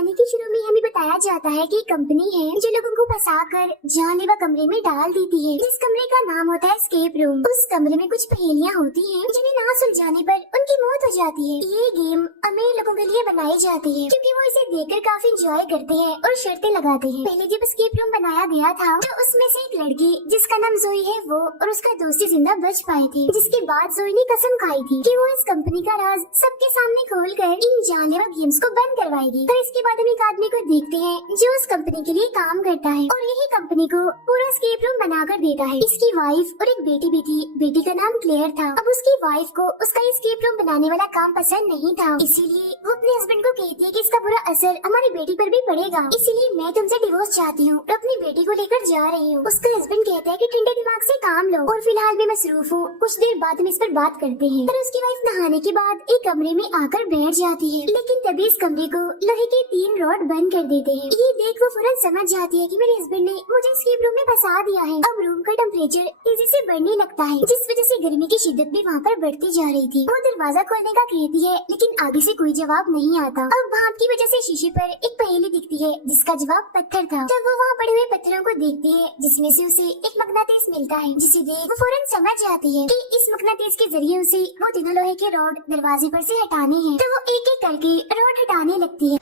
कहानी के शुरू में हमें बताया जाता है कि कंपनी है जो लोगों को फंसाकर जानलेवा कमरे में डाल देती है, जिस कमरे का नाम होता है एस्केप रूम। उस कमरे में कुछ पहेलियां होती हैं जिन्हें ना सुलझाने पर उनकी मौत हो जाती है। ये गेम अमीर लोगों के लिए बनाई जाती है क्योंकि वो इसे देखकर काफी इंजॉय करते हैं और शर्तें लगाते हैं। पहले जब एस्केप रूम बनाया गया था तो उसमें से एक लड़की जिसका नाम जोई है वो और उसका दोस्ती जिंदा बच पाए थे, जिसके बाद जोई ने कसम खाई थी कि वो इस कंपनी का राज सबके सामने खोलकर इन जानलेवा गेम्स को बंद करवाएगी। फिर इसके बाद हम एक आदमी को देखते हैं जो उस कंपनी के लिए काम करता है और यही कंपनी को पूरा एस्केप रूम बनाकर देता है। इसकी वाइफ और एक बेटी भी थी, बेटी का नाम क्लेयर था। अब उसकी वाइफ को उसका एस्केप रूम बनाने वाला काम पसंद नहीं था, इसीलिए वो अपने हस्बैंड को कहती है कि इसका बुरा असर हमारी बेटी पर भी पड़ेगा, इसीलिए मैं तुमसे डिवोर्स चाहती हूँ और अपनी बेटी को लेकर जा रही हूँ। उसका हस्बैंड कहता है कि ठंडे दिमाग से काम लो और फिलहाल मैं मसरूफ हूँ, कुछ देर बाद हम इस पर बात करते हैं। फिर उसकी वाइफ नहाने के बाद एक कमरे में आकर बैठ जाती है, लेकिन तभी इस कमरे को लोहे के 3 रॉड बंद कर देते हैं। ये देख वो फौरन समझ जाती है कि मेरे हस्बैंड ने मुझे एस्केप रूम में फंसा दिया है। अब रूम का टेम्परेचर तेजी से बढ़ने लगता है, जिस वजह से गर्मी की शिद्दत भी वहाँ पर बढ़ती जा रही थी। वो दरवाजा खोलने का कहती है लेकिन आगे से कोई जवाब नहीं आता। अब भाप की वजह से शीशे पर एक पहेली दिखती है जिसका जवाब पत्थर था। जब वो वहाँ पड़े हुए पत्थरों को देखती है जिसमें से उसे एक मकनातीस मिलता है, जिसे देख वो फौरन समझ जाती है कि इस मकनातीस के जरिए उसे वो तीनों लोहे के रॉड दरवाजे पर से हटाने हैं। तो वो एक एक करके रॉड हटाने लगती है,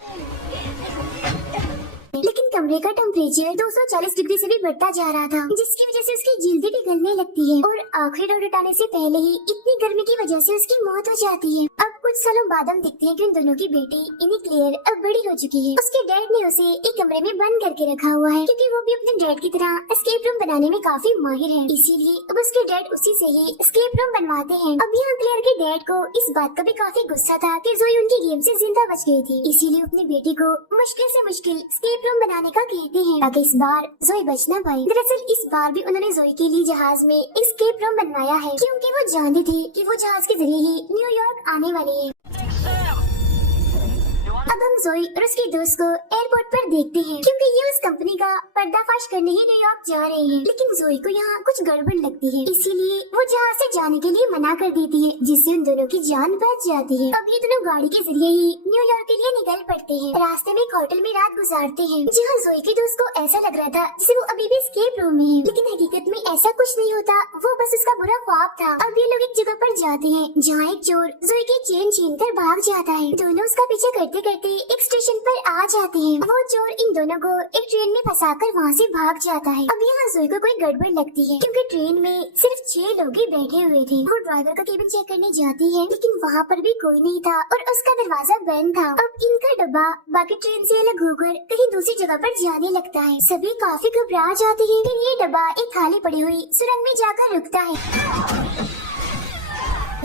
लेकिन कमरे का टेम्परेचर 240 डिग्री से भी बढ़ता जा रहा था, जिसकी वजह से उसकी जल्दी पिघलने लगती है और आखिरी रॉड हटाने से पहले ही इतनी गर्मी की वजह से उसकी मौत हो जाती है। अब कुछ सालों बाद हम देखते हैं कि उन दोनों की बेटी यानी क्लेयर अब बड़ी हो चुकी है। उसके डैड ने उसे एक कमरे में बंद करके रखा हुआ है क्योंकि वो भी अपने डैड की तरह एस्केप रूम बनाने में काफी माहिर है, इसीलिए अब उसके डैड उसी से ही एस्केप रूम बनवाते हैं। अब यहाँ क्लेयर के डैड को इस बात का भी काफी गुस्सा था कि जोई उनकी गेम से जिंदा बच गई थी, इसीलिए अपनी बेटी को मुश्किल से मुश्किल एस्केप रूम बनाने का कहते हैं ताकि इस बार जोई बच न पाए। दरअसल इस बार भी उन्होंने जोई के लिए जहाज में एस्केप रूम बनवाया है क्योंकि वो जानते थे कि वो जहाज के जरिए ही न्यूयॉर्क आने वाली है। अब हम जोई और उसके दोस्त को एयरपोर्ट पर देखते हैं क्योंकि ये उस कंपनी का पर्दाफाश करने ही न्यूयॉर्क जा रहे हैं, लेकिन जोई को यहाँ कुछ गड़बड़ लगती है, इसीलिए वो जहाज से जाने के लिए मना कर देती है, जिससे उन दोनों की जान बच जाती है। अब ये दोनों गाड़ी के जरिए ही न्यूयॉर्क के लिए निकल पड़ते हैं। रास्ते में एक होटल में रात गुजारते हैं जहाँ जोई के दोस्त को ऐसा लग रहा था जैसे वो अभी भी एस्केप रूम में है, लेकिन हकीकत में ऐसा कुछ नहीं होता, वो बस उसका बुरा ख्वाब था। अब ये लोग एक जगह पर जाते हैं जहाँ एक चोर जोई की चेन छीन कर भाग जाता है। दोनों उसका पीछा करते करते एक स्टेशन पर आ जाते हैं। वो चोर इन दोनों को एक ट्रेन में फंसाकर वहाँ से भाग जाता है। अब यहाँ जोई को कोई गड़बड़ लगती है क्योंकि ट्रेन में सिर्फ 6 लोग ही बैठे हुए थे। वो ड्राइवर का केबिन चेक करने जाती है लेकिन वहाँ पर भी कोई नहीं था और उसका दरवाजा बंद था। अब इनका डब्बा बाकी ट्रेन से अलग होकर कहीं दूसरी जगह पर जाने लगता है। सभी काफी घबरा जाते हैं। फिर ये डब्बा एक खाली पड़ी हुई सुरंग में जाकर रुकता है।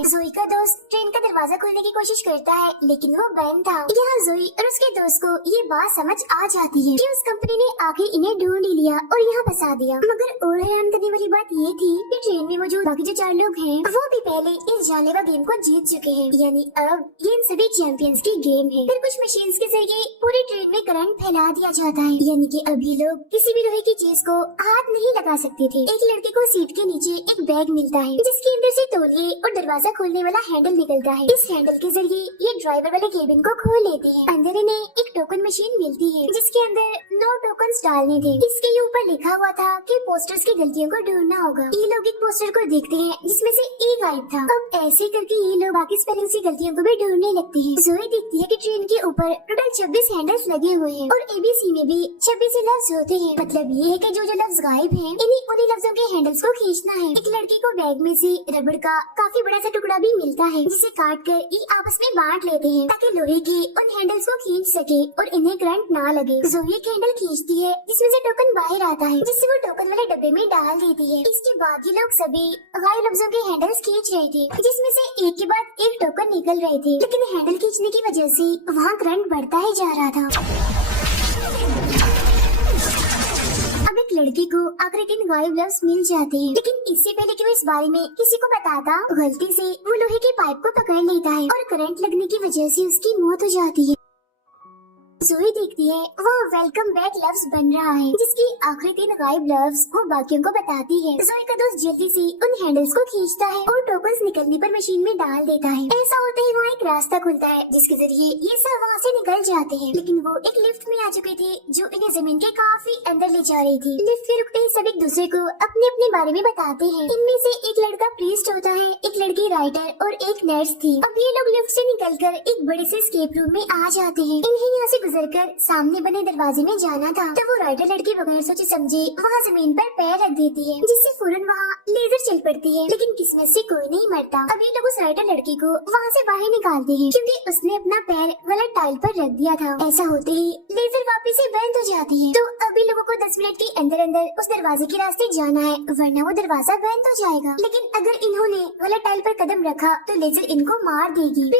जोई का दोस्त ट्रेन का दरवाजा खोलने की कोशिश करता है लेकिन वो बंद था। यहाँ जोई और उसके दोस्त को ये बात समझ आ जाती है कि उस कंपनी ने आके इन्हें ढूंढ ही लिया और यहाँ फंसा दिया। मगर और हैरान करने वाली बात ये थी कि ट्रेन में मौजूद बाकी जो 4 लोग हैं वो भी पहले इस जानलेवा गेम को जीत चुके हैं, यानी अब ये इन सभी चैंपियंस की गेम है। फिर कुछ मशीन्स के जरिए पूरी ट्रेन में करंट फैला दिया जाता है, यानी कि अभी लोग किसी भी लोहे की चीज को हाथ नहीं लगा सकते थे। एक लड़के को सीट के नीचे एक बैग मिलता है जिसके अंदर से तौलिए और दरवाजा खोलने वाला हैंडल निकलता है। इस हैंडल के जरिए ये ड्राइवर वाले केबिन को खोल लेते हैं। अंदर इन्हें एक टोकन मशीन मिलती है जिसके अंदर 9 टोकन डालने थे। इसके ऊपर लिखा हुआ था कि पोस्टर्स की गलतियों को ढूंढना होगा। ये लोग एक पोस्टर को देखते हैं जिसमें से ए गायब था। अब ऐसे करके ये लोग बाकी स्पेलिंग की गलतियों को भी ढूंढने लगते हैं। जोई देखती है कि ट्रेन के ऊपर टोटल 26 हैंडल्स लगे हुए हैं और एबीसी में भी 26 लफ्ज होते हैं। मतलब ये है कि जो लफ्ज गायब हैं उन्हीं लफ्जों के हैंडल्स को खींचना है। एक लड़की को बैग में से रबड़ का काफी बड़ा सा टुकड़ा भी मिलता है जिसे काट कर ये आपस में बांट लेते हैं ताकि लोहे के उन हैंडल्स को खींच सके और इन्हें करंट ना लगे। जोई एक हैंडल खींचती है जिसमें से टोकन बाहर आता है जिससे वो टोकन वाले डब्बे में डाल देती है। इसके बाद ये लोग सभी गायब लफ्जों के हैंडल्स खींच रहे थे जिसमें से एक के बाद एक टोकन निकल रहे थे, लेकिन हैंडल खींचने की वजह से वहाँ करंट बढ़ता ही जा रहा था। अब एक लड़की को आखिरी 3 गायब लफ्ज मिल जाते हैं, लेकिन इससे पहले कि वो इस बारे में किसी को बताता, गलती से वो लोहे के पाइप को पकड़ लेता है और करंट लगने की वजह से उसकी मौत हो जाती है। जोई देखती है वो वेलकम बैक लव्स बन रहा है, जिसकी आखिरी 3 गायब लव्स वो बाकियों को बताती है। जोई का दोस्त जल्दी से उन हैंडल्स को खींचता है और टोकन्स निकलने पर मशीन में डाल देता है। ऐसा होते ही वहाँ एक रास्ता खुलता है जिसके जरिए ये सब वहाँ से निकल जाते हैं, लेकिन वो एक लिफ्ट में आ चुके थे जो इन्हें जमीन के काफी अंदर ले जा रही थी। लिफ्ट में रुकते ही सब एक दूसरे को अपने अपने बारे में बताते हैं। इनमें से एक लड़का प्रीस्ट होता है, एक लड़की राइटर और एक नर्स थी। अब ये लोग लिफ्ट से निकलकर एक बड़े से एस्केप रूम में आ जाते हैं। इन्हें यहाँ से गुजरकर सामने बने दरवाजे में जाना था, तब वो राइटर लड़की बगैर सोचे समझे वहाँ जमीन पर पैर रख देती है, जिससे फौरन वहाँ लेजर चल पड़ती है, लेकिन किस्मत से कोई नहीं मरता। अब ये लोग उस राइटर लड़की को वहाँ से बाहर निकालते हैं क्योंकि उसने अपना पैर गलत टाइल पर रख दिया था। ऐसा होते ही लेजर वापस से बंद हो जाती है। तो अभी लोगों को 10 मिनट के अंदर अंदर उस दरवाजे के रास्ते जाना है, वरना वो दरवाजा बंद हो जाएगा। लेकिन अगर इन्होंने गलत टाइल पर कदम रखा तो लेजर इनको मार देगी।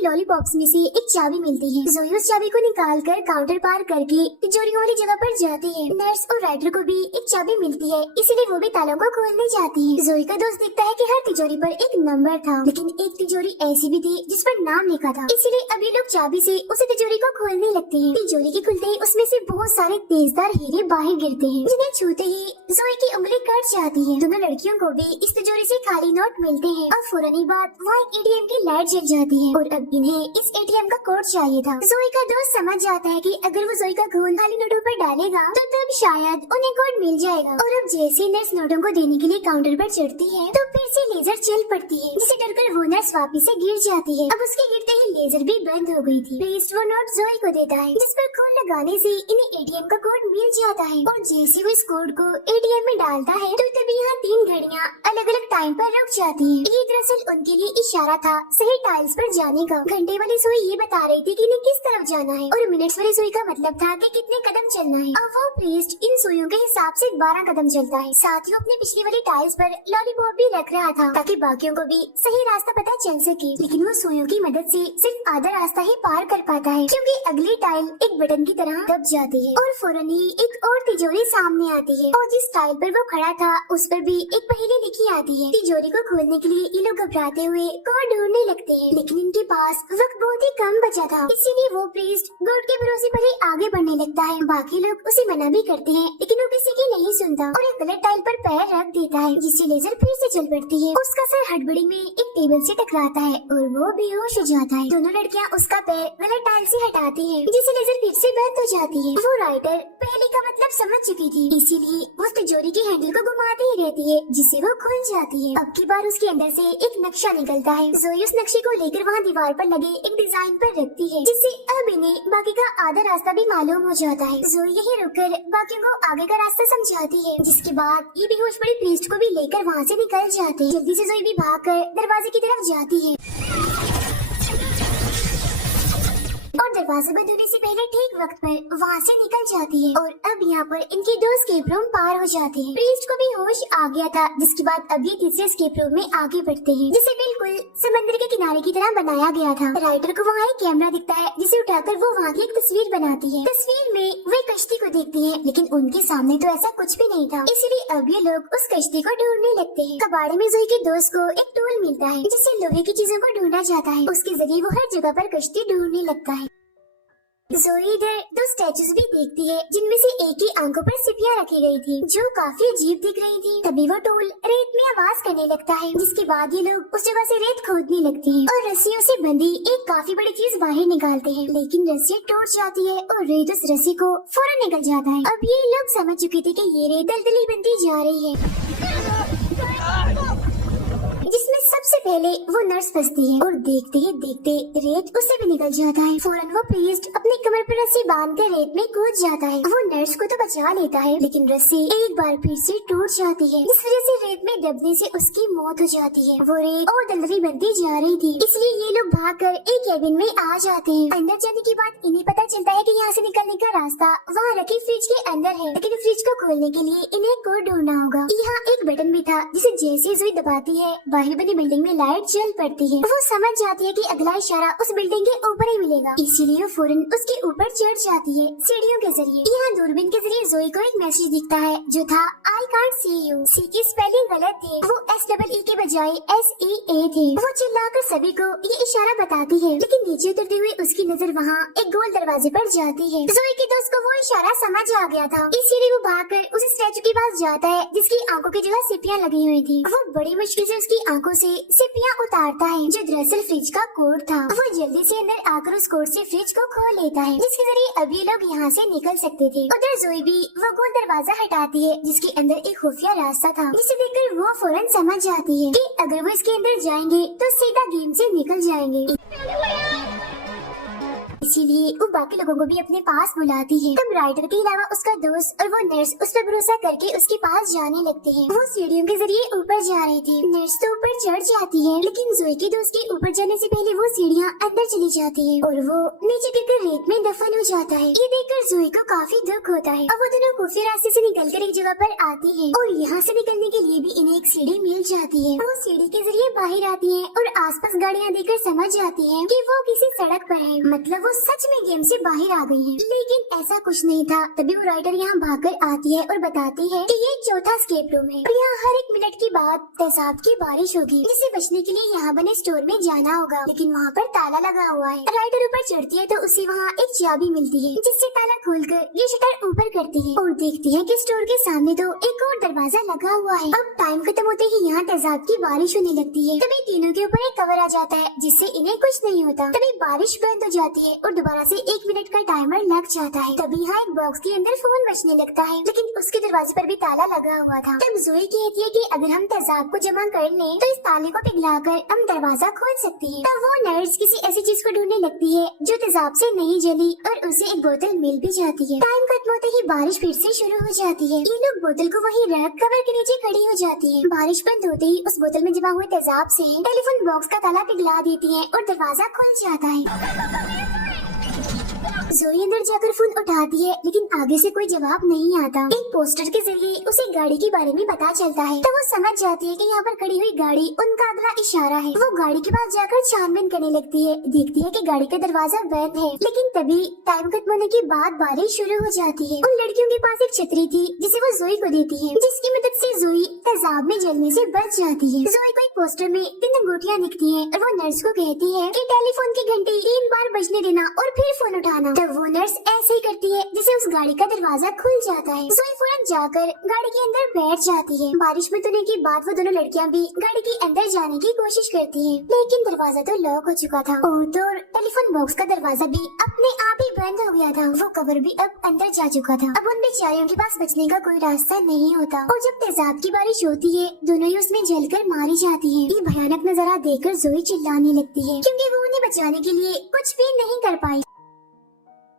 लॉलीपॉप्स में से एक चाबी मिलती है। जोई उस चाबी को निकालकर काउंटर पार करके तिजोरियों वाली जगह पर जाती है। नर्स और राइटर को भी एक चाबी मिलती है, इसीलिए वो भी तालों को खोलने जाती है। जोई का दोस्त देखता है कि हर तिजोरी पर एक नंबर था, लेकिन एक तिजोरी ऐसी भी थी जिस पर नाम लिखा था, इसीलिए अभी लोग चाबी से उस तिजोरी को खोलने लगते हैं। तिजोरी के खुलते ही उसमें से बहुत सारे तेजदार हीरे बाहर गिरते हैं, जिन्हें छूते ही जोई की उंगली कट जाती है। दोनों लड़कियों को भी इस तिजोरी से खाली नोट मिलते हैं और फौरन ही बाद वहाँ एक एटीएम की लाइट जल जाती है और अब इन्हें इस एटीएम का कोड चाहिए था। जोई का दोस्त समझ जाता है कि अगर वो जोई का खून खाली नोटों पर डालेगा तो तब शायद उन्हें कोड मिल जाएगा। और अब जैसे नर्स नोटों को देने के लिए काउंटर पर चढ़ती है तो फिर से लेजर चल पड़ती है, जिसे डरकर वो नर्स वापिस से गिर जाती है। अब उसके गिरते ही लेजर भी बंद हो गई थी। प्रीस्ट वो नोट जोई को देता है, जिस पर खून लगाने से इन्हें एटीएम का कोड मिल जाता है। और जैसे वो इस कोड को एटीएम में डालता है तो तभी यहाँ 3 घड़ियाँ अलग अलग टाइम पर रुक जाती है। ये दरअसल उनके लिए इशारा था सही टाइल्स पर जाने का। घंटे वाली सुई ये बता रही थी कि इन्हें किस तरफ जाना है और मिनट्स वाली सुई का मतलब था कि कितने कदम चलना है। अब वो प्रीस्ट इन सुइयों के हिसाब से 12 कदम चलता है। साथ ही वो अपनी पिछली वाली टाइल्स पर लॉलीपॉप भी रख रहा था ताकि बाकियों को भी सही रास्ता पता चल सके, लेकिन वो सुइयों की मदद से सिर्फ आधा रास्ता ही पार कर पाता है क्योंकि अगली टाइल एक बटन की तरह दब जाती है और फौरन ही एक और तिजोरी सामने आती है और जिस टाइल पर वो खड़ा था उस पर भी एक पहेली लिखी आती है। तिजोरी को खोलने के लिए ये लोग घबराते हुए कोड ढूंढने लगते हैं, लेकिन इनके पास वक्त बहुत ही कम बचा था, इसीलिए वो प्रीस्ट कोड के भरोसे पर ही आगे बढ़ने लगता है। बाकी लोग उसे मना भी करते हैं, लेकिन वो किसी की नहीं सुनता और एक गलत टाइल पर पैर रख देता है, जिससे लेजर फिर से चल पड़ती है। उसका सर हड़बड़ी में एक टेबल से टकराता है और वो बेहोश हो जाता है। दोनों लड़कियां उसका पैर गलत टाइल से हटाती हैं, जिससे लेजर फिर से बंद हो जाती है। वो राइटर पहले का मतलब समझ चुकी थी, इसीलिए उस तिजोरी के हैंडल को घुमाती ही रहती है, जिससे वो खुल जाती है। अब की बार उसके अंदर से एक नक्शा निकलता है। जोई उस नक्शे को लेकर वहाँ दीवार पर लगे एक डिजाइन पर रखती है, जिससे अब इन्हें बाकी का आधा रास्ता भी मालूम हो जाता है। जोई यही रुककर बाकियों को आगे का रास्ता समझाती है, जिसके बाद ये बेहोश पड़ी प्रीस्ट को भी लेकर वहाँ से निकल जाते हैं। जल्दी से जोई भी भागकर दरवाजे की तरफ जाती है और दरवाजा बंद होने से पहले ठीक वक्त पर वहाँ से निकल जाती है। और अब यहाँ पर इनके 2 स्केप रूम पार हो जाते हैं। प्रीस्ट को भी होश आ गया था, जिसके बाद अब ये तीसरे स्केप रूम में आगे बढ़ते हैं, जिसे बिल्कुल समंदर के किनारे की तरह बनाया गया था। राइटर को वहाँ एक कैमरा दिखता है, जिसे उठाकर वो वहाँ की एक तस्वीर बनाती है। तस्वीर में वे कश्ती को देखती है, लेकिन उनके सामने तो ऐसा कुछ भी नहीं था, इसीलिए अब ये लोग उस कश्ती को ढूंढने लगते हैं। कबाड़े में जोई के दोस्त को एक टूल मिलता है, जिससे लोहे की चीजों को ढूंढा जाता है। उसके जरिए वो हर जगह पर कश्ती ढूंढने लगता है। जोई इधर 2 स्टैचूज भी देखती है, जिनमें से एक की आंखों पर सिपियां रखी गई थी, जो काफी अजीब दिख रही थी। तभी वो टूल रेत में आवाज करने लगता है, जिसके बाद ये लोग उस जगह से रेत खोदने लगते हैं और रस्सियों से बंधी एक काफी बड़ी चीज बाहर निकालते हैं, लेकिन रस्सी टूट जाती है और रेत उस रस्सी को फौरन निकल जाता है। अब ये लोग समझ चुके थे कि ये रेत दलदली बनती जा रही है, जिसमें सबसे पहले वो नर्स फंसती है और देखते ही देखते रेत उससे भी निकल जाता है। फौरन वो प्रीस्ट अपनी कमर पर रस्सी बांधकर रेत में कूद जाता है। वो नर्स को तो बचा लेता है, लेकिन रस्सी एक बार फिर से टूट जाती है, जिस वजह से रेत में दबने से उसकी मौत हो जाती है। वो रेत और दलदली बनती जा रही थी, इसलिए ये लोग भागकर एक केबिन में आ जाते हैं। अंदर जाने के बाद इन्हें पता चलता है कि यहाँ से निकलने का रास्ता वहाँ रखी फ्रिज के अंदर है, लेकिन फ्रिज को खोलने के लिए इन्हें कोड ढूंढना होगा। यहाँ एक बटन भी था, जिसे जैसे जोई दबाती है बाहर बनी बिल्डिंग में लाइट जल पड़ती है। वो समझ जाती है कि अगला इशारा उस बिल्डिंग के ऊपर ही मिलेगा, इसीलिए वो फौरन उसके ऊपर चढ़ जाती है सीढ़ियों के जरिए। यहाँ दूरबीन के जरिए जोई को एक मैसेज दिखता है जो था आई कांट सी यू। सी की स्पेलिंग गलत थी, वो SEE के बजाय SEA थे। वो चिल्लाकर सभी को ये इशारा बताती है, लेकिन नीचे उतरते हुए उसकी नजर वहाँ एक गोल दरवाजे पर जाती है। जोई के दोस्त को वो इशारा समझ आ गया था, इसीलिए वो भागकर उस स्टैचू के पास जाता है जिसकी आंखों की जगह सिपियां लगी हुई थी। वो बड़ी मुश्किल से उसकी आंखों से सिपियां उतारता है जो दरअसल फ्रिज का कोड था। वो जल्दी से अंदर आकर उस कोड से फ्रिज को खोल लेता है जिसके जरिए अब ये लोग यहाँ से निकल सकते थे। उधर जोई भी वो गोल दरवाजा हटाती है जिसके अंदर एक खुफिया रास्ता था, जिसे देखकर वो फौरन समझ जाती है कि अगर वो इसके अंदर जाएंगे तो सीधा गेम से निकल जाएंगे। इसीलिए वो बाकी लोगों को भी अपने पास बुलाती है। तब राइटर के अलावा उसका दोस्त और वो नर्स उस पर भरोसा करके उसके पास जाने लगते हैं। वो सीढ़ियों के जरिए ऊपर जा रहे थे। नर्स तो ऊपर चढ़ जाती है, लेकिन जोई के दोस्त के ऊपर जाने से पहले वो सीढ़ियाँ अंदर चली जाती है और वो नीचे गिरकर रेत में दफन हो जाता है। ये देखकर जोई को काफी दुख होता है। अब वो दोनों खुफिया रास्ते से निकलकर एक जगह पर आती है और यहाँ से निकलने के लिए भी इन्हें एक सीढ़ी मिल जाती है। वो सीढ़ी के जरिए बाहर आती है और आसपास गाड़ियाँ देखकर समझ जाती है कि वो किसी सड़क पर है, मतलब वो सच में गेम से बाहर आ गई है। लेकिन ऐसा कुछ नहीं था। तभी वो राइटर यहाँ भागकर आती है और बताती है कि ये चौथा स्केप रूम है और यहाँ हर एक मिनट के बाद तेजाब की बारिश होगी, जिससे बचने के लिए यहाँ बने स्टोर में जाना होगा, लेकिन वहाँ पर ताला लगा हुआ है। राइटर ऊपर चढ़ती है तो उसे वहाँ एक चाबी मिलती है जिससे ताला खोलकर ये शटर ऊपर करती है और देखती है कि स्टोर के सामने तो एक और दरवाजा लगा हुआ है। अब टाइम खत्म होते ही यहाँ तेजाब की बारिश होने लगती है। तभी तीनों के ऊपर एक कवर आ जाता है जिससे इन्हें कुछ नहीं होता। तभी बारिश बंद हो जाती है और दोबारा से 1 मिनट का टाइमर लग जाता है। तभी यहाँ एक बॉक्स के अंदर फोन बजने लगता है, लेकिन उसके दरवाजे पर भी ताला लगा हुआ था। तब जोई कहती है कि अगर हम तेजाब को जमा कर लें तो इस ताले को पिघलाकर हम दरवाजा खोल सकते हैं। तब वो नर्स किसी ऐसी चीज को ढूंढने लगती है जो तेजाब से नहीं जली और उसे एक बोतल मिल भी जाती है। टाइम खत्म होते ही बारिश फिर से शुरू हो जाती है। ये लोग बोतल को वहीं रख कवर के नीचे खड़ी हो जाती है। बारिश बंद होते ही उस बोतल में जमा हुए तेजाब से टेलीफोन बॉक्स का ताला पिघला देती है और दरवाजा खुल जाता है। जोई अंदर जाकर फोन उठाती है, लेकिन आगे से कोई जवाब नहीं आता। एक पोस्टर के जरिए उसे गाड़ी के बारे में पता चलता है, तो वो समझ जाती है कि यहाँ पर खड़ी हुई गाड़ी उनका अगला इशारा है। वो गाड़ी के पास जाकर छानबीन करने लगती है, देखती है कि गाड़ी का दरवाजा बंद है, लेकिन तभी टाइम खत्म होने के बाद बारिश शुरू हो जाती है। उन लड़कियों के पास एक छतरी थी जिसे वो जोई को देती है, जिसकी मदद से जोई तेजाब में जलने से बच जाती है। जोई को एक पोस्टर में 3 अंगूठियाँ दिखती है और वो नर्स को कहती है कि टेलीफोन की घंटी 3 बार बजने देना और फिर फोन उठाना। तब वो नर्स ऐसे ही करती है जिसे उस गाड़ी का दरवाजा खुल जाता है। जोई फौरन जाकर गाड़ी के अंदर बैठ जाती है। बारिश में धोने के बाद वो दोनों लड़कियां भी गाड़ी के अंदर जाने की कोशिश करती हैं, लेकिन दरवाजा तो लॉक हो चुका था और तो टेलीफोन बॉक्स का दरवाजा भी अपने आप ही बंद हो गया था। वो कवर भी अब अंदर जा चुका था। अब उन बेचारियों के पास बचने का कोई रास्ता नहीं होता और जब तेजाब की बारिश होती है दोनों ही उसमें जलकर मारी जाती है। ये भयानक नजारा देखकर जोई चिल्लाने लगती है क्योंकि वो उन्हें बचाने के लिए कुछ भी नहीं कर पाई।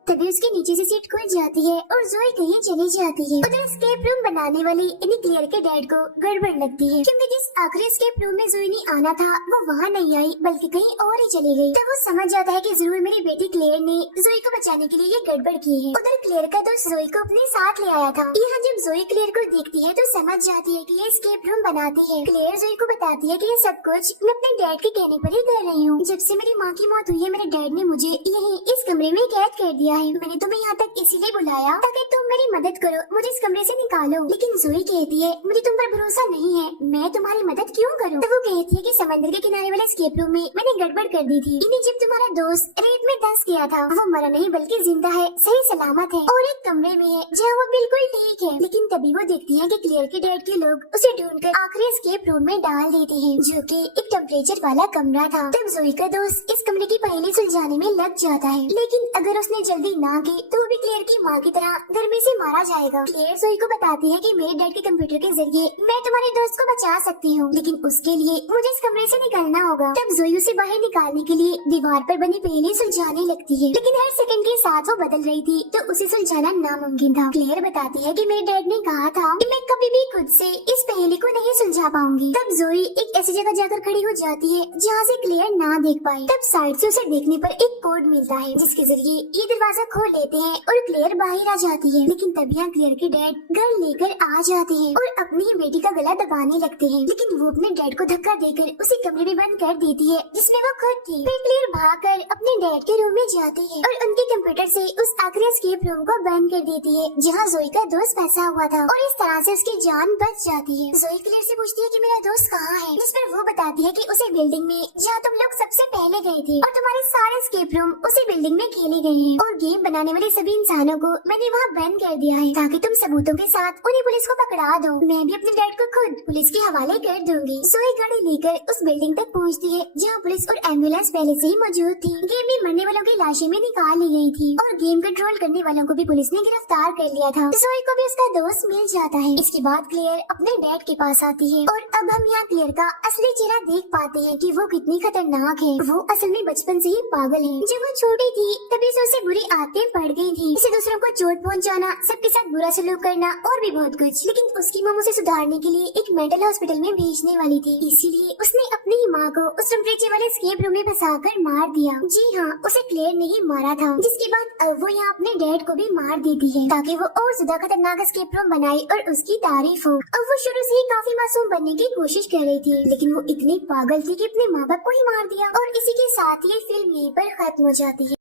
तभी उसके नीचे से सीट खुल जाती है और जोई कहीं चली जाती है। उधर स्केप रूम बनाने वाली यानी क्लेयर के डैड को गड़बड़ लगती है क्योंकि जिस आखिरी स्केप रूम में जोई ने आना था वो वहाँ नहीं आई बल्कि कहीं और ही चली गई। तब वो समझ जाता है कि जरूर मेरी बेटी क्लेयर ने जोई को बचाने के लिए ये गड़बड़ की है। उधर क्लेयर का दोस्त जोई को अपने साथ ले आया था। यहाँ जब जोई क्लेयर को देखती है तो समझ जाती है कि ये स्केप रूम बनाती है। क्लेयर जोई को बताती है कि ये सब कुछ मैं अपने डैड के कहने पर ही कर रही हूँ। जब से मेरी माँ की मौत हुई है मेरे डैड ने मुझे यही इस कमरे में कैद कर दिया है। मैंने तुम्हें यहाँ तक इसीलिए बुलाया ताकि तुम मेरी मदद करो, मुझे इस कमरे से निकालो। लेकिन जोई कहती है मुझे तुम पर भरोसा नहीं है, मैं तुम्हारी मदद क्यों करूँ? तो वो कहती है कि समंदर के किनारे वाले स्केप रूम में मैंने गड़बड़ कर दी थी। इन्हें जब तुम्हारा दोस्त रेत में धंस गया था वो मरा नहीं बल्कि जिंदा है, सही सलामत है और एक कमरे में है जहाँ वो बिल्कुल ठीक है। लेकिन तभी वो देखती है कि क्लियर के डैड के लोग उसे ढूंढकर आखिरी स्केप रूम में डाल देते हैं जो कि एक टेम्परेचर वाला कमरा था। तब जोई का दोस्त इस कमरे की पहेली सुलझाने में लग जाता है, लेकिन अगर उसने जल्दी ना की तो वो भी क्लियर की माँ की तरह गर्मी से मारा जाएगा। क्लियर जोई को बताती है कि मेरे डैड के कंप्यूटर के जरिए मैं तुम्हारे दोस्त को बचा सकती हूँ, लेकिन उसके लिए मुझे इस कमरे से निकलना होगा। तब जोई उसे बाहर निकालने के लिए दीवार पर बनी पहेली सुलझाने लगती है, लेकिन हर सेकंड के साथ वो बदल रही थी तो उसे सुलझाना नामुमकिन था। क्लियर बताती है कि मेरे डैड ने कहा था कि मैं कभी भी खुद से इस पहेली को नहीं सुलझा पाऊंगी। तब जोई एक ऐसी जगह जाकर खड़ी हो जाती है जहाँ से क्लियर ना देख पाए। तब साइड से उसे देखने पर एक कोड मिलता है जिसके जरिए ये दरवाजा दरवाजा खोल लेते हैं और क्लेयर बाहर आ जाती है। लेकिन तब यहाँ क्लेयर के डैड घर लेकर आ जाते हैं और अपनी ही बेटी का गला दबाने लगते हैं। लेकिन वो अपने डैड को धक्का देकर उसे कमरे में बंद कर देती है जिसमें वो खुद थी। फिर क्लेयर भागकर अपने डैड के रूम में जाती है और उनके कंप्यूटर से उस आखिरी एस्केप रूम को बंद कर देती है जहाँ जोई का दोस्त फंसा हुआ था और इस तरह से उसकी जान बच जाती है। जोई क्लेयर से पूछती है कि मेरा दोस्त कहाँ है, जिस पर वो बताती है कि उसी बिल्डिंग में जहाँ तुम लोग सबसे पहले गए थे और तुम्हारे सारे एस्केप रूम उसी बिल्डिंग में खेले गए हैं और गेम बनाने वाले सभी इंसानों को मैंने वहाँ बंद कर दिया है ताकि तुम सबूतों के साथ उन्हें पुलिस को पकड़ा दो। मैं भी अपने डैड को खुद पुलिस के हवाले कर दूंगी। जोई गाड़ी लेकर उस बिल्डिंग तक पहुँचती है जहाँ पुलिस और एम्बुलेंस पहले से ही मौजूद थी। गेम में मरने वालों की लाशें भी निकाल ली गई थी और गेम कंट्रोल करने वालों को भी पुलिस ने गिरफ्तार कर लिया था। जोई को भी उसका दोस्त मिल जाता है। इसके बाद क्लेयर अपने डैड के पास आती है और अब हम यहाँ क्लेयर का असली चेहरा देख पाते हैं कि वो कितनी खतरनाक है। वो असल में बचपन से ही पागल है। जब वो छोटी थी तभी से उसे बुरी आदतें पड़ गई थी, इसे दूसरों को चोट पहुँचाना, सबके साथ बुरा सलूक करना और भी बहुत कुछ। लेकिन उसकी माँ उसे सुधारने के लिए एक मेंटल हॉस्पिटल में भेजने वाली थी, इसीलिए उसने अपनी ही माँ को उस टेम्परेचर वाले एस्केप रूम में फंसाकर मार दिया। जी हाँ, उसे क्लेयर ने ही मारा था। जिसके बाद अब वो यहाँ अपने डैड को भी मार देती है ताकि वो और ज्यादा खतरनाक एस्केप रूम बनाए और उसकी तारीफ हो। अब वो शुरू से ही काफी मासूम बनने की कोशिश कर रही थी, लेकिन वो इतनी पागल थी कि अपने माँ बाप को ही मार दिया। और इसी के साथ ये फिल्म यहीं पर खत्म हो जाती है।